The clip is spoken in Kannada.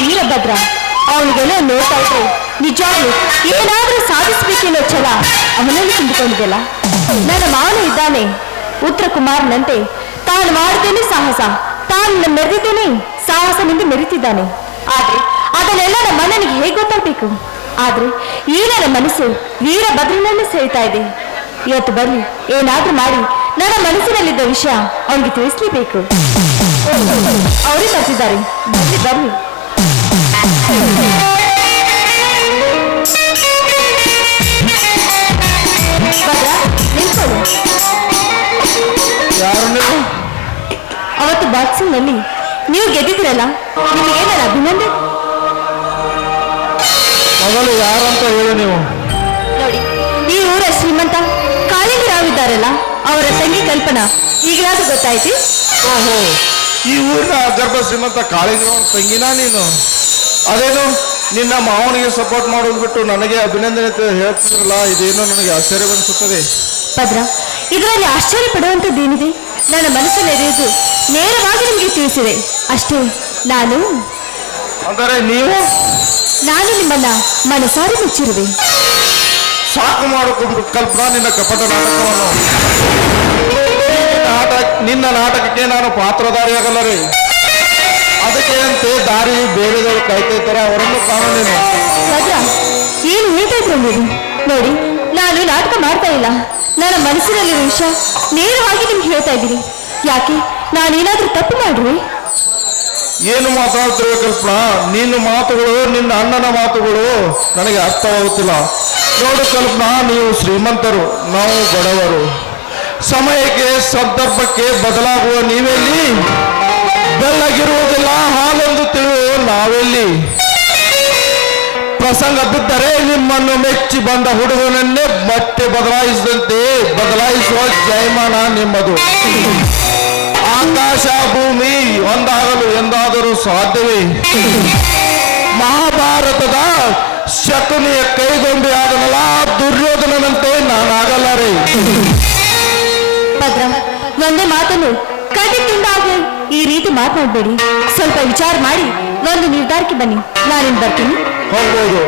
ವೀರಭದ್ರ ಅವನಿಗೆಲ್ಲ ನೋಡ್ತಾ ಇದ್ರೆ ನಿಜವಾಗ್ಲೂ ಏನಾದ್ರೂ ಸಾಧಿಸ್ಬೇಕೆನ್ನೋ ಛಲ ಅವನಲ್ಲಿ ತುಂಬಿಕೊಂಡಿದೆಯಲ್ಲ. ನನ್ನ ಮಾವನ ಇದ್ದಾನೆ ಉತ್ತರ ಕುಮಾರನಂತೆ, ತಾನು ಮಾಡಿದ್ದೇನೆ ಸಾಹಸ, ತಾನು ಮೆರೆದಿದ್ದೇನೆ ಸಾಹಸನೆಂದು ಮೆರೀತಿದ್ದಾನೆ. ಆದ್ರೆ ಅದನ್ನೆಲ್ಲ ನಮ್ಮ ಅಣ್ಣನಿಗೆ ಹೇಗೆ ಗೊತ್ತಾಗಬೇಕು? ಆದ್ರೆ ಈ ನನ್ನ ಮನಸ್ಸು ವೀರಭದ್ರನನ್ನು ಸೇರ್ತಾ ಇದೆ. ಇವತ್ತು ಬರ್ಲಿ, ಏನಾದ್ರೂ ಮಾಡಿ ನನ್ನ ಮನಸ್ಸಿನಲ್ಲಿದ್ದ ವಿಷಯ ಅವನಿಗೆ ತಿಳಿಸ್ಲೇಬೇಕು. ಅವರೇ ಬರ್ತಿದ್ದಾರೆ, ಬರ್ಲಿ ಬರ್ಲಿ. ಅವತ್ತು ಬಾಕ್ಸಿಂಗ್ ನಲ್ಲಿ ನೀವು ಗೆದ್ದಿದ್ರಲ್ಲ, ನಿಮಗೆ ನನ್ನ ಅಭಿನಂದನೆ. ಮೊದಲು ಯಾರಂತ ಹೇಳಿ ನೀವು? ನೋಡಿ, ಈ ಊರ ಶ್ರೀಮಂತ ಕಾಳಿಂಗರಾವ್ ಇದ್ದಾರಲ್ಲ, ಅವರ ತಂಗಿ ಕಲ್ಪನಾ. ಈಗಲಾದ್ರೂ ಗೊತ್ತಾಯ್ತು? ಓಹೋ, ಈ ಊರಿನ ಗರ್ಭ ಶ್ರೀಮಂತ ಕಾಳಿಂಗರಾವ್ ತಂಗಿನ ನೀನು? ಅದೇನು ನಿನ್ನ ಮಾವನಿಗೆ ಸಪೋರ್ಟ್ ಮಾಡೋದು ಬಿಟ್ಟು ನನಗೆ ಅಭಿನಂದನೆ ಹೇಳ್ತಿದ್ರಲ್ಲ, ಇದೇನೋ ನನಗೆ ಆಶ್ಚರ್ಯವೆನಿಸುತ್ತದೆ. ಭದ್ರ, ಇದರಲ್ಲಿ ಆಶ್ಚರ್ಯ ಪಡುವಂಥದ್ದೇನಿದೆ? ನನ್ನ ಮನಸ್ಸಲ್ಲಿರುವುದು ನೇರವಾಗಿ ನಿಮಗೆ ತಿಳಿಸಿದೆ ಅಷ್ಟೇ. ಅಂದರೆ ನಾನು ನಿಮ್ಮನ್ನ ಮನಸಾರಿ ಮುಚ್ಚಿರುವೆ. ಸಾಕು ಮಾಡಿಕೊಂಡು ಕಲ್ಪನಾ ನಿನ್ನ ಕಪಟ ನಾಟಕವನ್ನು. ನಿನ್ನ ನಾಟಕಕ್ಕೆ ನಾನು ಪಾತ್ರಧಾರಿಯಾಗಲ್ಲರೇ. ಅದಕ್ಕೆ ಅಂತೆ ದಾರಿ ಬೇರೆದವರು ಕಾಯ್ತಿರ್ತಾರೆ, ಅವರನ್ನು ಕಾಣಲೇನು. ಭದ್ರ, ಏನು ಹೇಳ್ತಾ ಇದ್ರು ನೀವು? ನೋಡಿ, ನಾನು ನಾಟಕ ಮಾಡ್ತಾ ಇಲ್ಲ. ನನ್ನ ಮನಸ್ಸಿನಲ್ಲಿರೋ ವಿಷಯ ನೇರವಾಗಿ ನಿಮ್ಗೆ ಹೇಳ್ತಾ ಇದ್ದೀನಿ. ಯಾಕೆ ನಾನೇನಾದ್ರೂ ತಪ್ಪು ಮಾಡ್ರಿ? ಏನು ಮಾತಾಡ್ತಿರುವ ಕಲ್ಪನಾ? ನಿನ್ನ ಮಾತುಗಳು, ನಿನ್ನ ಅಣ್ಣನ ಮಾತುಗಳು ನನಗೆ ಅರ್ಥವಾಗುತ್ತಿಲ್ಲ. ನೋಡು ಕಲ್ಪನಾ, ನೀವು ಶ್ರೀಮಂತರು, ನಾವು ಬಡವರು. ಸಮಯಕ್ಕೆ ಸಂದರ್ಭಕ್ಕೆ ಬದಲಾಗುವ ನೀವೆಲ್ಲಿ? ಬೆಳ್ಳಗಿರುವುದಿಲ್ಲ ಹಾಲೆಂದು ತಿಳಿಯುವ ನಾವೆಲ್ಲಿ? ಪ್ರಸಂಗ ಬಿದ್ದರೆ ನಿಮ್ಮನ್ನು ಮೆಚ್ಚಿ ಬಂದ ಹುಡುಗನನ್ನೇ ಬಟ್ಟೆ ಬದಲಾಯಿಸಿದಂತೆ ಬದಲಾಯಿಸುವ ಜಯಮಾನ ನಿಮ್ಮದು. ಆಕಾಶ ಭೂಮಿ ಒಂದಾಗಲು ಎಂದಾದರೂ ಸಾಧ್ಯವೇ? ಮಹಾಭಾರತದ ಶಕುನಿಯ ಕೈಗೊಂಬೆ ಆದನಲ್ಲ, ದುರ್ಯೋಧನನಂತೆ ನಾನಾಗಲ್ಲರೇ. ಭದ್ರ, ಒಂದೇ ಮಾತನ್ನು ಕಟ್ಟಿಂದಾಗಿ ಈ ರೀತಿ ಮಾತನಾಡಬೇಡಿ. ಸ್ವಲ್ಪ ವಿಚಾರ ಮಾಡಿ ಒಂದು ನಿರ್ಧಾರಕ್ಕೆ ಬನ್ನಿ. ನಾನಿನ್ ಬರ್ತೀನಿ. ಹೋಗ್ಬೋದು.